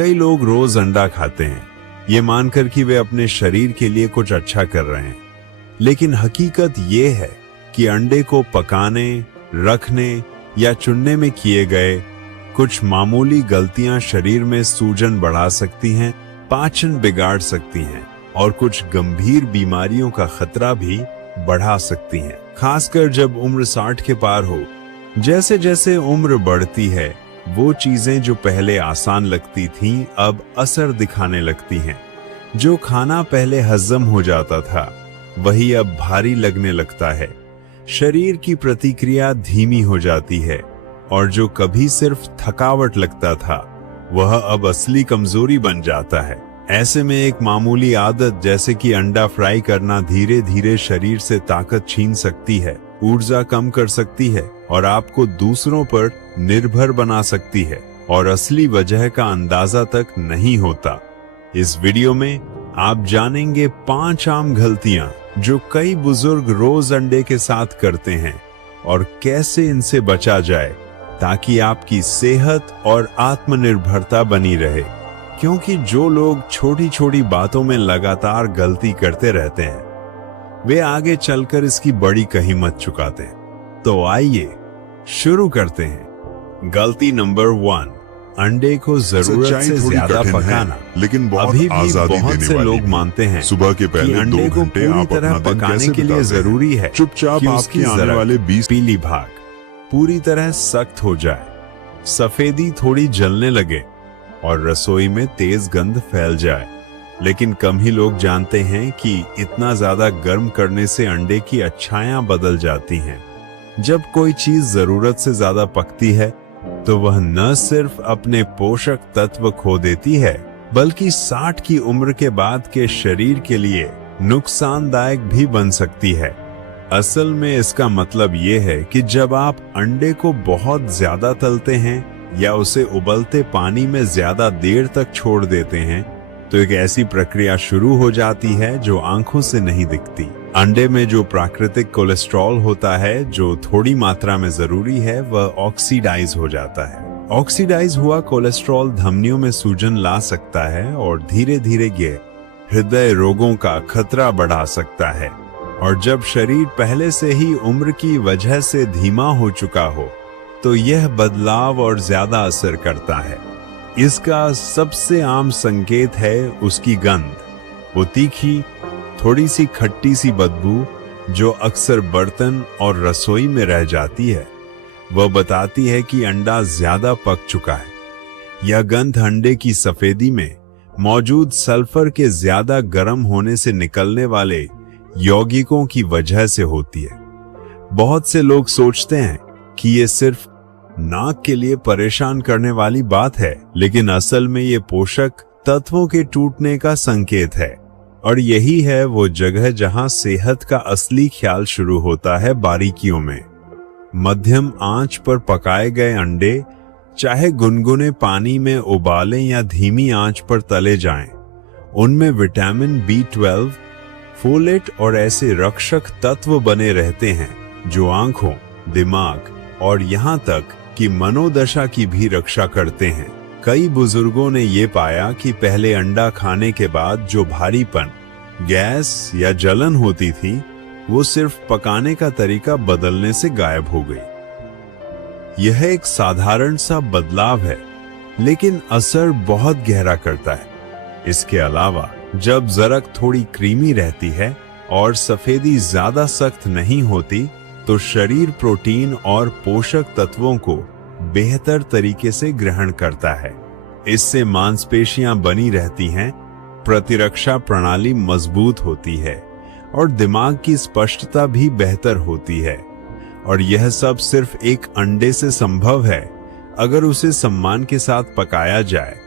कई लोग रोज अंडा खाते हैं, ये मानकर कि वे अपने शरीर के लिए कुछ अच्छा कर रहे हैं। लेकिन हकीकत ये है कि अंडे को पकाने, रखने या चुनने में किए गए कुछ मामूली गलतियां शरीर में सूजन बढ़ा सकती हैं, पाचन बिगाड़ सकती हैं और कुछ गंभीर बीमारियों का खतरा भी बढ़ा सकती हैं, खासकर जब उम्र 60 के पार हो। जैसे जैसे उम्र बढ़ती है, वो चीजें जो पहले आसान लगती थीं अब असर दिखाने लगती हैं। जो खाना पहले हजम हो जाता था वही अब भारी लगने लगता है। शरीर की प्रतिक्रिया धीमी हो जाती है और जो कभी सिर्फ थकावट लगता था वह अब असली कमजोरी बन जाता है। ऐसे में एक मामूली आदत जैसे कि अंडा फ्राई करना धीरे धीरे शरीर से ताकत छीन सकती है, ऊर्जा कम कर सकती है और आपको दूसरों पर निर्भर बना सकती है और असली वजह का अंदाजा तक नहीं होता। इस वीडियो में आप जानेंगे 5 आम गलतियां जो कई बुजुर्ग रोज अंडे के साथ करते हैं और कैसे इनसे बचा जाए ताकि आपकी सेहत और आत्मनिर्भरता बनी रहे। क्योंकि जो लोग छोटी छोटी बातों में लगातार गलती करते रहते हैं वे आगे चलकर इसकी बड़ी कीमत चुकाते हैं। तो आइए शुरू करते हैं। गलती नंबर 1, अंडे को जरूरत से ज्यादा पकाना। लेकिन अभी भी बहुत से लोग मानते हैं सुबह के पहले कि अंडे 2 को घंटे पूरी आप तरह अपना दिन पकाने कैसे के लिए बिताते हैं? जरूरी है चुपचाप कि आपके उसकी आने वाले 20 पीली भाग पूरी तरह सख्त हो जाए, सफेदी थोड़ी जलने लगे और रसोई में तेज गंध फैल जाए। लेकिन कम ही लोग जानते हैं कि इतना ज्यादा गर्म करने से अंडे की अच्छाइयां बदल जाती हैं। जब कोई चीज जरूरत से ज्यादा पकती है तो वह न सिर्फ अपने पोषक तत्व खो देती है बल्कि 60 की उम्र के बाद के शरीर के लिए नुकसानदायक भी बन सकती है। असल में इसका मतलब ये है कि जब आप अंडे को बहुत ज्यादा तलते हैं या उसे उबलते पानी में ज्यादा देर तक छोड़ देते हैं तो एक ऐसी प्रक्रिया शुरू हो जाती है जो आंखों से नहीं दिखती। अंडे में जो प्राकृतिक कोलेस्ट्रॉल होता है जो थोड़ी मात्रा में जरूरी है वह ऑक्सीडाइज हो जाता है। ऑक्सीडाइज हुआ कोलेस्ट्रॉल धमनियों में सूजन ला सकता है और धीरे धीरे ये हृदय रोगों का खतरा बढ़ा सकता है। और जब शरीर पहले से ही उम्र की वजह से धीमा हो चुका हो तो यह बदलाव और ज्यादा असर करता है। इसका सबसे आम संकेत है उसकी गंध। वो तीखी, थोड़ी सी खट्टी सी बदबू जो अक्सर बर्तन और रसोई में रह जाती है। वह बताती है कि अंडा ज्यादा पक चुका है। यह गंध अंडे की सफेदी में मौजूद सल्फर के ज्यादा गर्म होने से निकलने वाले यौगिकों की वजह से होती है। बहुत से लोग सोचते हैं कि ये सिर्फ नाक के लिए परेशान करने वाली बात है, लेकिन असल में ये पोषक तत्वों के टूटने का संकेत है। और यही है वो जगह जहां सेहत का असली ख्याल शुरू होता है, बारीकियों में। मध्यम आंच पर पकाए गए अंडे चाहे गुनगुने पानी में उबालें या धीमी आंच पर तले जाएं, उनमें विटामिन B12, फोलेट और ऐसे रक्षक तत्व बने रहते हैं जो आंखों, दिमाग और यहां तक कि मनोदशा की भी रक्षा करते हैं। कई बुजुर्गों ने ये पाया कि पहले अंडा खाने के बाद जो भारीपन, गैस या जलन होती थी वो सिर्फ पकाने का तरीका बदलने से गायब हो गई। यह एक साधारण सा बदलाव है लेकिन असर बहुत गहरा करता है। इसके अलावा जब जरक थोड़ी क्रीमी रहती है और सफेदी ज्यादा सख्त नहीं होती तो शरीर प्रोटीन और पोषक तत्वों को बेहतर तरीके से ग्रहण करता है। इससे मांसपेशियां बनी रहती हैं, प्रतिरक्षा प्रणाली मजबूत होती है और दिमाग की स्पष्टता भी बेहतर होती है। और यह सब सिर्फ एक अंडे से संभव है अगर उसे सम्मान के साथ पकाया जाए।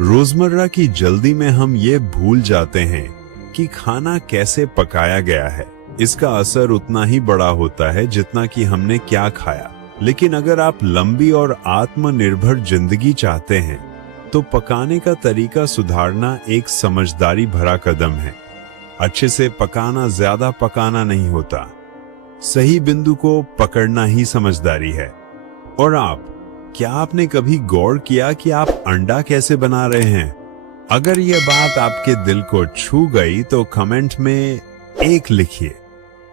रोजमर्रा की जल्दी में हम ये भूल जाते हैं कि खाना कैसे पकाया गया है। इसका असर उतना ही बड़ा होता है जितना कि हमने क्या खाया। लेकिन अगर आप लंबी और आत्मनिर्भर जिंदगी चाहते हैं तो पकाने का तरीका सुधारना एक समझदारी भरा कदम है। अच्छे से पकाना ज्यादा पकाना नहीं होता, सही बिंदु को पकड़ना ही समझदारी है। और आप क्या आपने कभी गौर किया कि आप अंडा कैसे बना रहे हैं? अगर यह बात आपके दिल को छू गई तो कमेंट में 1 लिखिए।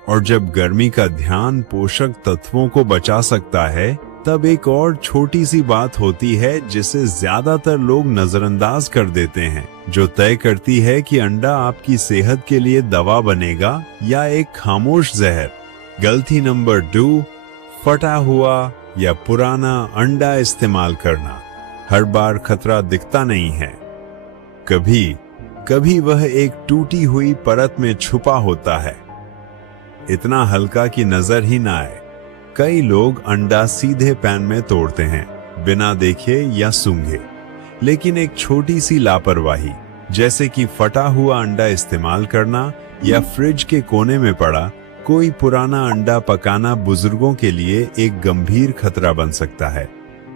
और जब गर्मी का ध्यान पोषक तत्वों को बचा सकता है, तब एक और छोटी सी बात होती है जिसे ज्यादातर लोग नजरअंदाज कर देते हैं, जो तय करती है कि अंडा आपकी सेहत के लिए दवा बनेगा या एक खामोश जहर। गलती नंबर 2, फटा हुआ या पुराना अंडा इस्तेमाल करना। हर बार खतरा दिखता नहीं है, कभी कभी वह एक टूटी हुई परत में छुपा होता है, इतना हल्का कि नजर ही ना आए। कई लोग अंडा सीधे पैन में तोड़ते हैं, बिना देखे या सूंघे, लेकिन एक छोटी सी लापरवाही, जैसे कि फटा हुआ अंडा इस्तेमाल करना या फ्रिज के कोने में पड़ा कोई पुराना अंडा पकाना, बुजुर्गों के लिए एक गंभीर खतरा बन सकता है।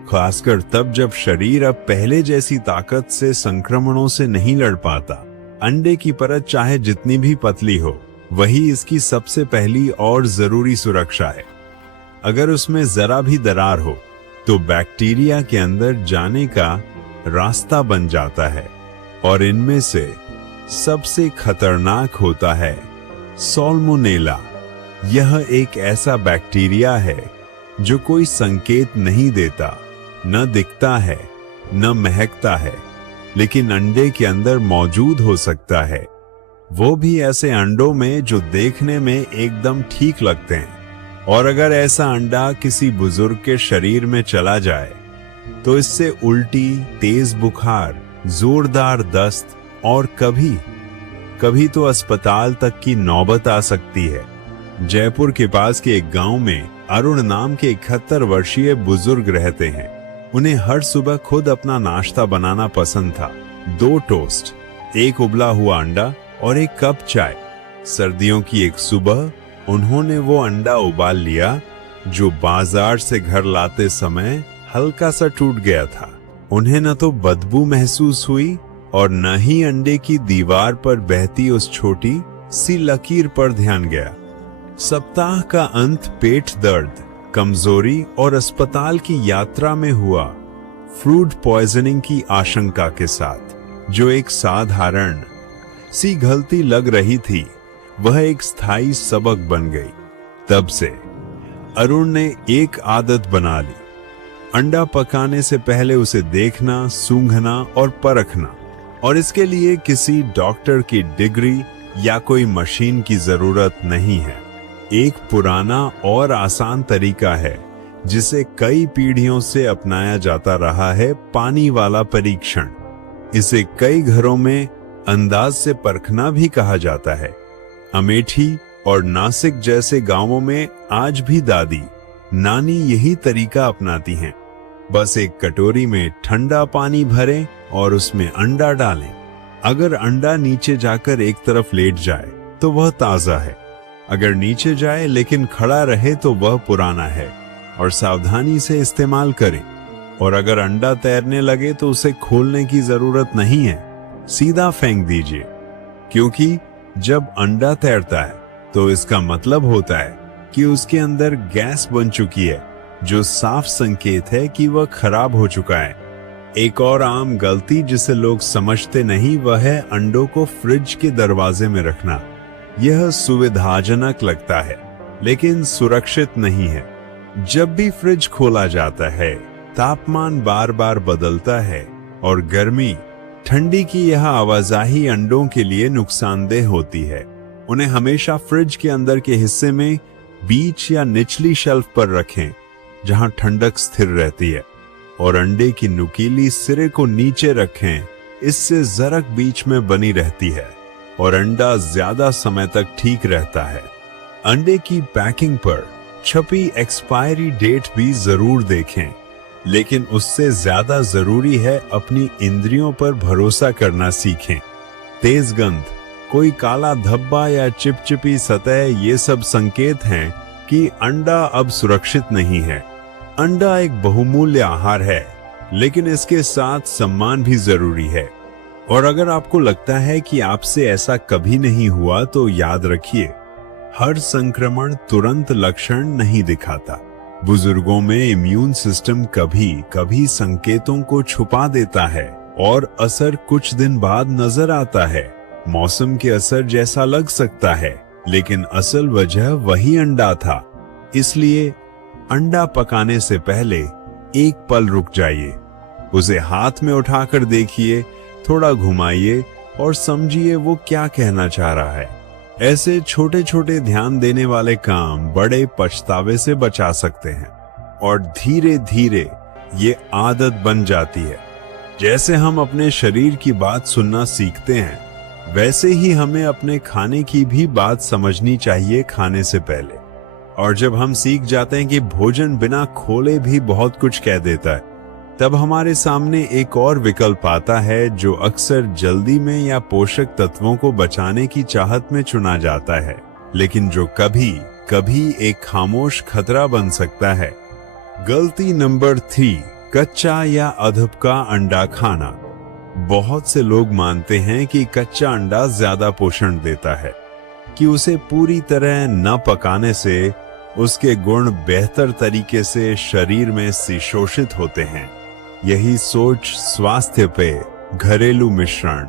खासकर तब जब शरीर अब पहले जैसी ताकत से संक्रमणों से नहीं लड़ पाता। अंडे की परत चाहे जितनी भी पतली हो, वही इसकी सबसे पहली और जरूरी सुरक्षा है। अगर उसमें जरा भी दरार हो तो बैक्टीरिया के अंदर जाने का रास्ता बन जाता है, और इनमें से सबसे खतरनाक होता है साल्मोनेला। यह एक ऐसा बैक्टीरिया है जो कोई संकेत नहीं देता, न दिखता है, न महकता है, लेकिन अंडे के अंदर मौजूद हो सकता है। वो भी ऐसे अंडों में जो देखने में एकदम ठीक लगते हैं। और अगर ऐसा अंडा किसी बुजुर्ग के शरीर में चला जाए तो इससे उल्टी, तेज बुखार, जोरदार दस्त और कभी कभी तो अस्पताल तक की नौबत आ सकती है। जयपुर के पास के एक गांव में अरुण नाम के 71 वर्षीय बुजुर्ग रहते हैं। उन्हें हर सुबह खुद अपना नाश्ता बनाना पसंद था। 2 टोस्ट, 1 उबला हुआ अंडा और 1 कप चाय। सर्दियों की एक सुबह उन्होंने वो अंडा उबाल लिया जो बाजार से घर लाते समय हल्का सा टूट गया था। उन्हें न तो बदबू महसूस हुई और न ही अंडे की दीवार पर बहती उस छोटी सी लकीर पर ध्यान गया। सप्ताह का अंत पेट दर्द, कमजोरी और अस्पताल की यात्रा में हुआ। फूड पॉइजनिंग की आशंका के साथ, जो एक साधारण सी गलती लग रही थी, वह एक स्थायी सबक बन गई। तब से अरुण ने एक आदत बना ली, अंडा पकाने से पहले उसे देखना, सूंघना और परखना। और इसके लिए किसी डॉक्टर की डिग्री या कोई मशीन की जरूरत नहीं है। एक पुराना और आसान तरीका है जिसे कई पीढ़ियों से अपनाया जाता रहा है, पानी वाला परीक्षण। इसे कई घरों में अंदाज से परखना भी कहा जाता है। अमेठी और नासिक जैसे गांवों में आज भी दादी, नानी यही तरीका अपनाती हैं। बस एक कटोरी में ठंडा पानी भरें और उसमें अंडा डालें। अगर अंडा नीचे जाकर एक तरफ लेट जाए तो वह ताजा है, अगर नीचे जाए लेकिन खड़ा रहे तो वह पुराना है और सावधानी से इस्तेमाल करें। और अगर अंडा तैरने लगे तो उसे खोलने की जरूरत नहीं है, सीधा फेंक दीजिए, क्योंकि जब अंडा तैरता है तो इसका मतलब होता है कि उसके अंदर गैस बन चुकी है, जो साफ संकेत है कि वह खराब हो चुका है। एक और आम गलती जिसे लोग समझते नहीं, वह है अंडों को फ्रिज के दरवाजे में रखना। यह सुविधाजनक लगता है लेकिन सुरक्षित नहीं है। जब भी फ्रिज खोला जाता है, तापमान बार बार बदलता है और गर्मी ठंडी की यह आवाजाही अंडों के लिए नुकसानदेह होती है। उन्हें हमेशा फ्रिज के अंदर के हिस्से में बीच या निचली शेल्फ पर रखें, जहां ठंडक स्थिर रहती है, और अंडे की नुकीली सिरे को नीचे रखें। इससे जरक बीच में बनी रहती है और अंडा ज्यादा समय तक ठीक रहता है। अंडे की पैकिंग पर छपी एक्सपायरी डेट भी जरूर देखें, लेकिन उससे ज्यादा जरूरी है अपनी इंद्रियों पर भरोसा करना सीखें। तेज गंध, कोई काला धब्बा या चिपचिपी सतह, ये सब संकेत हैं कि अंडा अब सुरक्षित नहीं है। अंडा एक बहुमूल्य आहार है, लेकिन इसके साथ सम्मान भी जरूरी है। और अगर आपको लगता है कि आपसे ऐसा कभी नहीं हुआ, तो याद रखिए, हर संक्रमण तुरंत लक्षण नहीं दिखाता। बुजुर्गों में इम्यून सिस्टम कभी कभी संकेतों को छुपा देता है और असर कुछ दिन बाद नजर आता है। मौसम के असर जैसा लग सकता है, लेकिन असल वजह वही अंडा था। इसलिए अंडा पकाने से पहले एक पल रुक जाइए, उसे हाथ में उठाकर देखिए, थोड़ा घुमाइए और समझिए वो क्या कहना चाह रहा है। ऐसे छोटे छोटे ध्यान देने वाले काम बड़े पछतावे से बचा सकते हैं और धीरे धीरे ये आदत बन जाती है। जैसे हम अपने शरीर की बात सुनना सीखते हैं, वैसे ही हमें अपने खाने की भी बात समझनी चाहिए खाने से पहले। और जब हम सीख जाते हैं कि भोजन बिना खोले भी बहुत कुछ कह देता है, तब हमारे सामने एक और विकल्प आता है जो अक्सर जल्दी में या पोषक तत्वों को बचाने की चाहत में चुना जाता है, लेकिन जो कभी कभी एक खामोश खतरा बन सकता है। गलती नंबर 3, कच्चा या अधपका अंडा खाना। बहुत से लोग मानते हैं कि कच्चा अंडा ज्यादा पोषण देता है, कि उसे पूरी तरह न पकाने से उसके गुण बेहतर तरीके से शरीर में संशोधित होते हैं। यही सोच स्वास्थ्य पे, घरेलू मिश्रण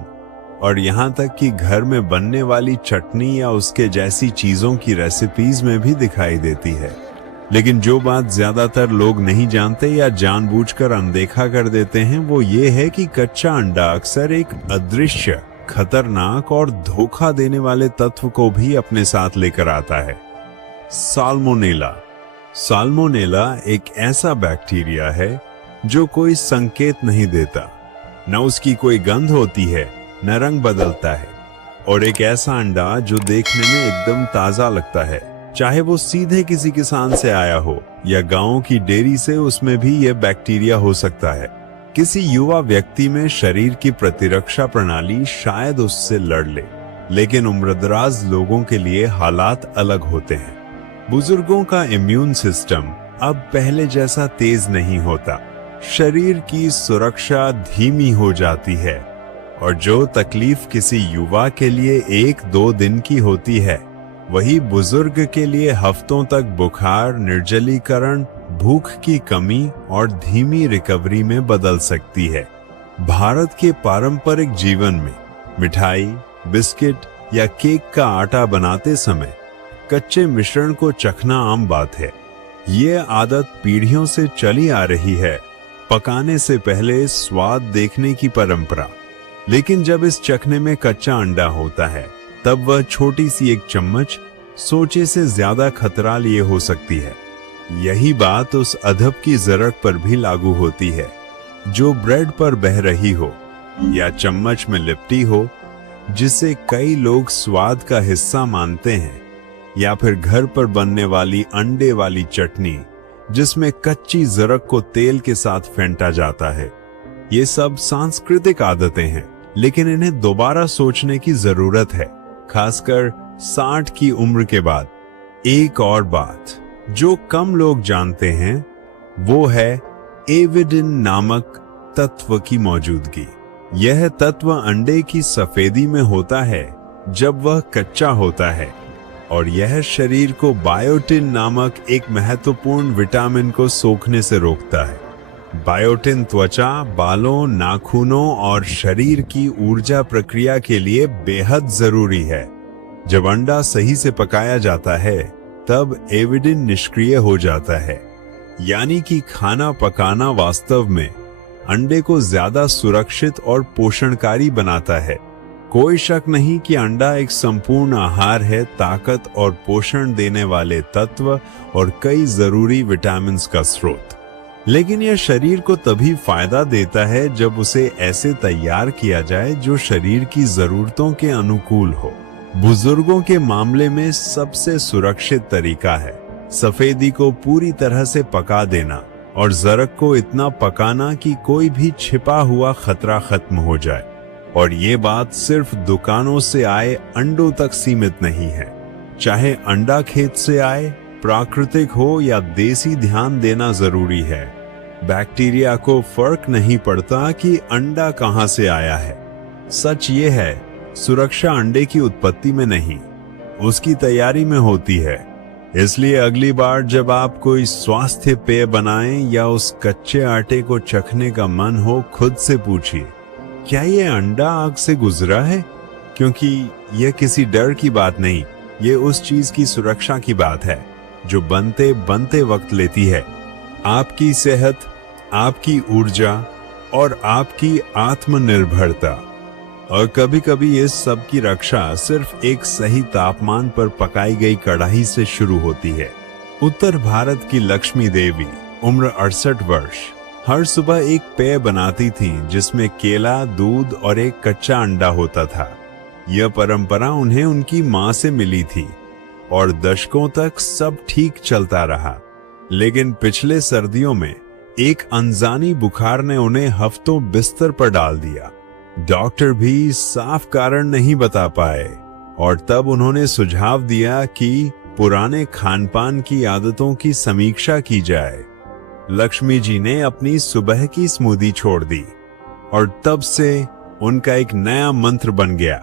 और यहाँ तक कि घर में बनने वाली चटनी या उसके जैसी चीजों की रेसिपीज में भी दिखाई देती है। लेकिन जो बात ज्यादातर लोग नहीं जानते या जानबूझकर अनदेखा कर देते हैं, वो ये है कि कच्चा अंडा अक्सर एक अदृश्य, खतरनाक और धोखा देने वाले तत्व को भी अपने साथ लेकर आता है। साल्मोनेला। साल्मोनेला एक ऐसा बैक्टीरिया है जो कोई संकेत नहीं देता, न उसकी कोई गंध होती है, न रंग बदलता है, और एक ऐसा अंडा जो देखने में एकदम ताजा लगता है, चाहे वो सीधे किसी किसान से आया हो या गांव की डेयरी से, उसमें भी यह बैक्टीरिया हो सकता है। किसी युवा व्यक्ति में शरीर की प्रतिरक्षा प्रणाली शायद उससे लड़ ले, लेकिन उम्रदराज लोगों के लिए हालात अलग होते हैं। बुजुर्गों का इम्यून सिस्टम अब पहले जैसा तेज नहीं होता, शरीर की सुरक्षा धीमी हो जाती है, और जो तकलीफ किसी युवा के लिए 1-2 दिन की होती है, वही बुजुर्ग के लिए हफ्तों तक बुखार, निर्जलीकरण, भूख की कमी और धीमी रिकवरी में बदल सकती है। भारत के पारंपरिक जीवन में मिठाई, बिस्किट या केक का आटा बनाते समय कच्चे मिश्रण को चखना आम बात है। ये आदत पीढ़ियों से चली आ रही है, पकाने से पहले स्वाद देखने की परंपरा। लेकिन जब इस चखने में कच्चा अंडा होता है, तब वह छोटी सी एक चम्मच सोचे से ज्यादा खतरा लिए हो सकती है। यही बात उस अधप की जरक पर भी लागू होती है, जो ब्रेड पर बह रही हो या चम्मच में लिपटी हो, जिसे कई लोग स्वाद का हिस्सा मानते हैं, या फिर घर पर बनने वाली अंडे वाली चटनी जिसमें कच्ची जरक को तेल के साथ फेंटा जाता है। ये सब सांस्कृतिक आदतें हैं, लेकिन इन्हें दोबारा सोचने की जरूरत है, खासकर 60 की उम्र के बाद। एक और बात जो कम लोग जानते हैं, वो है एविडिन नामक तत्व की मौजूदगी। यह तत्व अंडे की सफेदी में होता है जब वह कच्चा होता है, और यह शरीर को बायोटिन नामक एक महत्वपूर्ण विटामिन को सोखने से रोकता है। बायोटिन त्वचा, बालों, नाखूनों और शरीर की ऊर्जा प्रक्रिया के लिए बेहद जरूरी है। जब अंडा सही से पकाया जाता है, तब एविडिन निष्क्रिय हो जाता है, यानी कि खाना पकाना वास्तव में अंडे को ज्यादा सुरक्षित और पोषणकारी बनाता है। कोई शक नहीं कि अंडा एक संपूर्ण आहार है, ताकत और पोषण देने वाले तत्व और कई जरूरी विटामिन का स्रोत। लेकिन यह शरीर को तभी फायदा देता है जब उसे ऐसे तैयार किया जाए जो शरीर की जरूरतों के अनुकूल हो। बुजुर्गों के मामले में सबसे सुरक्षित तरीका है सफेदी को पूरी तरह से पका देना और जरक को इतना पकाना कि कोई भी छिपा हुआ खतरा खत्म हो जाए। और ये बात सिर्फ दुकानों से आए अंडों तक सीमित नहीं है। चाहे अंडा खेत से आए, प्राकृतिक हो या देसी, ध्यान देना जरूरी है। बैक्टीरिया को फर्क नहीं पड़ता कि अंडा कहां से आया है। सच ये है, सुरक्षा अंडे की उत्पत्ति में नहीं, उसकी तैयारी में होती है। इसलिए अगली बार जब आप कोई स्वास्थ्य पेय बनाएं या उस कच्चे आटे को चखने का मन हो, खुद से पूछिए, क्या ये अंडा आग से गुजरा है? क्योंकि यह किसी डर की बात नहीं, ये उस चीज की सुरक्षा की बात है जो बनते बनते वक्त लेती है। आपकी सेहत, आपकी ऊर्जा और आपकी आत्मनिर्भरता। और कभी कभी इस सब की रक्षा सिर्फ एक सही तापमान पर पकाई गई कढ़ाई से शुरू होती है। उत्तर भारत की लक्ष्मी देवी, उम्र 68 वर्ष, हर सुबह एक पेय बनाती थीं जिसमें केला, दूध और एक कच्चा अंडा होता था। यह परंपरा उन्हें उनकी मां से मिली थी और दशकों तक सब ठीक चलता रहा। लेकिन पिछले सर्दियों में एक अनजानी बुखार ने उन्हें हफ्तों बिस्तर पर डाल दिया। डॉक्टर भी साफ कारण नहीं बता पाए और तब उन्होंने सुझाव दिया कि पुराने खानपान की आदतों की समीक्षा की जाए। लक्ष्मी जी ने अपनी सुबह की स्मूदी छोड़ दी और तब से उनका एक नया मंत्र बन गया,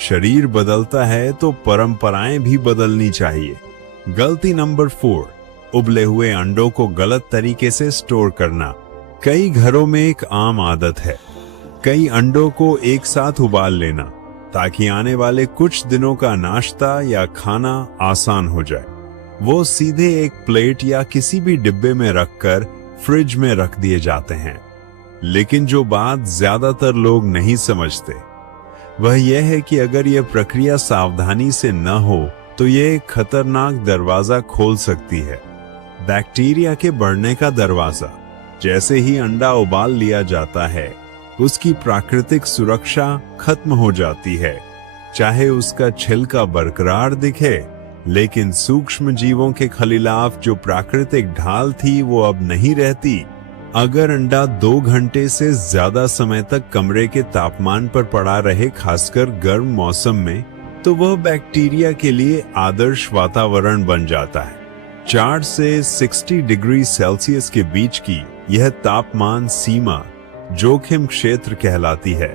शरीर बदलता है तो परंपराएं भी बदलनी चाहिए। गलती नंबर 4, उबले हुए अंडों को गलत तरीके से स्टोर करना। कई घरों में एक आम आदत है कई अंडों को एक साथ उबाल लेना ताकि आने वाले कुछ दिनों का नाश्ता या खाना आसान हो जाए। वो सीधे एक प्लेट या किसी भी डिब्बे में रखकर फ्रिज में रख दिए जाते हैं। लेकिन जो बात ज्यादातर लोग नहीं समझते वह यह है कि अगर यह प्रक्रिया सावधानी से न हो तो यह एक खतरनाक दरवाजा खोल सकती है, बैक्टीरिया के बढ़ने का दरवाजा। जैसे ही अंडा उबाल लिया जाता है उसकी प्राकृतिक सुरक्षा खत्म हो जाती है। चाहे उसका छिलका बरकरार दिखे, लेकिन सूक्ष्म जीवों के खिलाफ जो प्राकृतिक ढाल थी वो अब नहीं रहती। अगर अंडा 2 घंटे से ज्यादा समय तक कमरे के तापमान पर पड़ा रहे, खासकर गर्म मौसम में, तो वह बैक्टीरिया के लिए आदर्श वातावरण बन जाता है। 4 से 60 डिग्री सेल्सियस के बीच की यह तापमान सीमा जोखिम क्षेत्र कहलाती है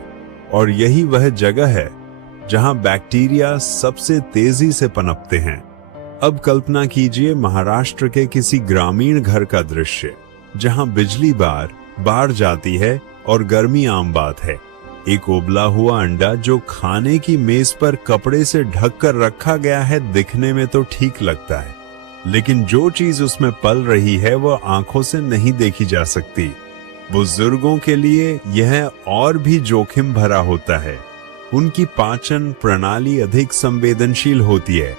और यही वह जगह है जहां बैक्टीरिया सबसे तेजी से पनपते हैं। अब कल्पना कीजिए महाराष्ट्र के किसी ग्रामीण घर का दृश्य जहां बिजली बार जाती है और गर्मी आम बात है। एक उबला हुआ अंडा जो खाने की मेज पर कपड़े से ढक कर रखा गया है दिखने में तो ठीक लगता है, लेकिन जो चीज उसमें पल रही है वह आंखों से नहीं देखी जा सकती। बुजुर्गों के लिए यह और भी जोखिम भरा होता है। उनकी पाचन प्रणाली अधिक संवेदनशील होती है,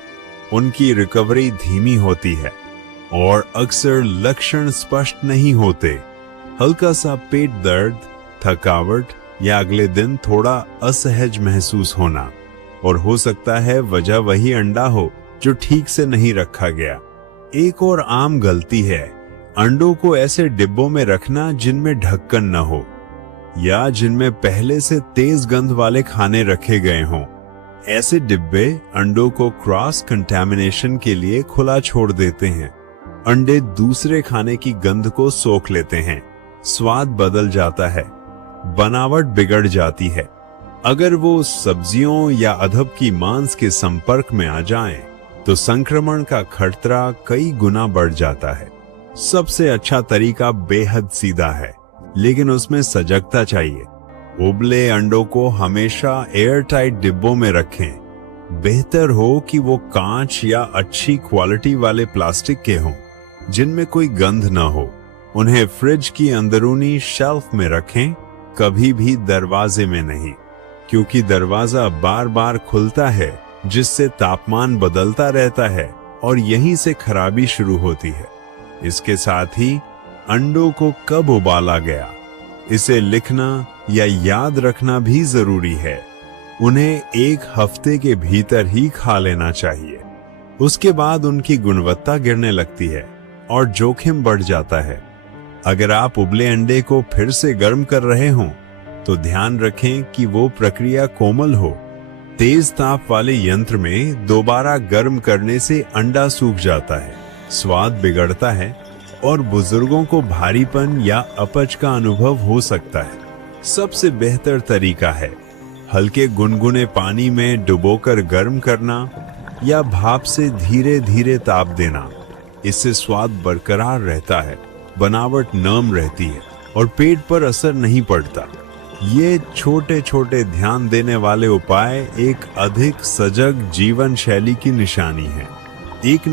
उनकी रिकवरी धीमी होती है और अक्सर लक्षण स्पष्ट नहीं होते। हल्का सा पेट दर्द, थकावट या अगले दिन थोड़ा असहज महसूस होना, और हो सकता है वजह वही अंडा हो जो ठीक से नहीं रखा गया। एक और आम गलती है अंडों को ऐसे डिब्बों में रखना जिनमें ढक्कन न हो या जिनमें पहले से तेज गंध वाले खाने रखे गए हों। ऐसे डिब्बे अंडों को क्रॉस कंटैमिनेशन के लिए खुला छोड़ देते हैं। अंडे दूसरे खाने की गंध को सोख लेते हैं, स्वाद बदल जाता है, बनावट बिगड़ जाती है। अगर वो सब्जियों या अधब की मांस के संपर्क में आ जाएं, तो संक्रमण का खतरा कई गुना बढ़ जाता है। सबसे अच्छा तरीका बेहद सीधा है, लेकिन उसमें सजगता चाहिए। उबले अंडों को हमेशा एयर टाइट डिब्बों में रखें। बेहतर हो कि वो कांच या अच्छी क्वालिटी वाले प्लास्टिक के हों जिनमें कोई गंध न हो। उन्हें फ्रिज की अंदरूनी शेल्फ में रखें, कभी भी दरवाजे में नहीं, क्योंकि दरवाजा बार बार खुलता है जिससे तापमान बदलता रहता है और यहीं से खराबी शुरू होती है। इसके साथ ही अंडों को कब उबाला गया इसे लिखना या याद रखना भी जरूरी है। उन्हें 1 हफ्ते के भीतर ही खा लेना चाहिए। उसके बाद उनकी गुणवत्ता गिरने लगती है और जोखिम बढ़ जाता है। अगर आप उबले अंडे को फिर से गर्म कर रहे हों तो ध्यान रखें कि वो प्रक्रिया कोमल हो। तेज ताप वाले यंत्र में दोबारा गर्म करने से अंडा सूख जाता है, स्वाद बिगड़ता है और बुजुर्गों को भारीपन या अपच का अनुभव हो सकता है। सबसे बेहतर तरीका है हल्के गुनगुने पानी में डुबोकर गर्म करना या भाप से धीरे धीरे ताप देना। इससे स्वाद बरकरार रहता है, बनावट नरम रहती है और पेट पर असर नहीं पड़ता। ये छोटे छोटे ध्यान देने वाले उपाय एक अधिक सजग जीवन शैली की निशानी है। एक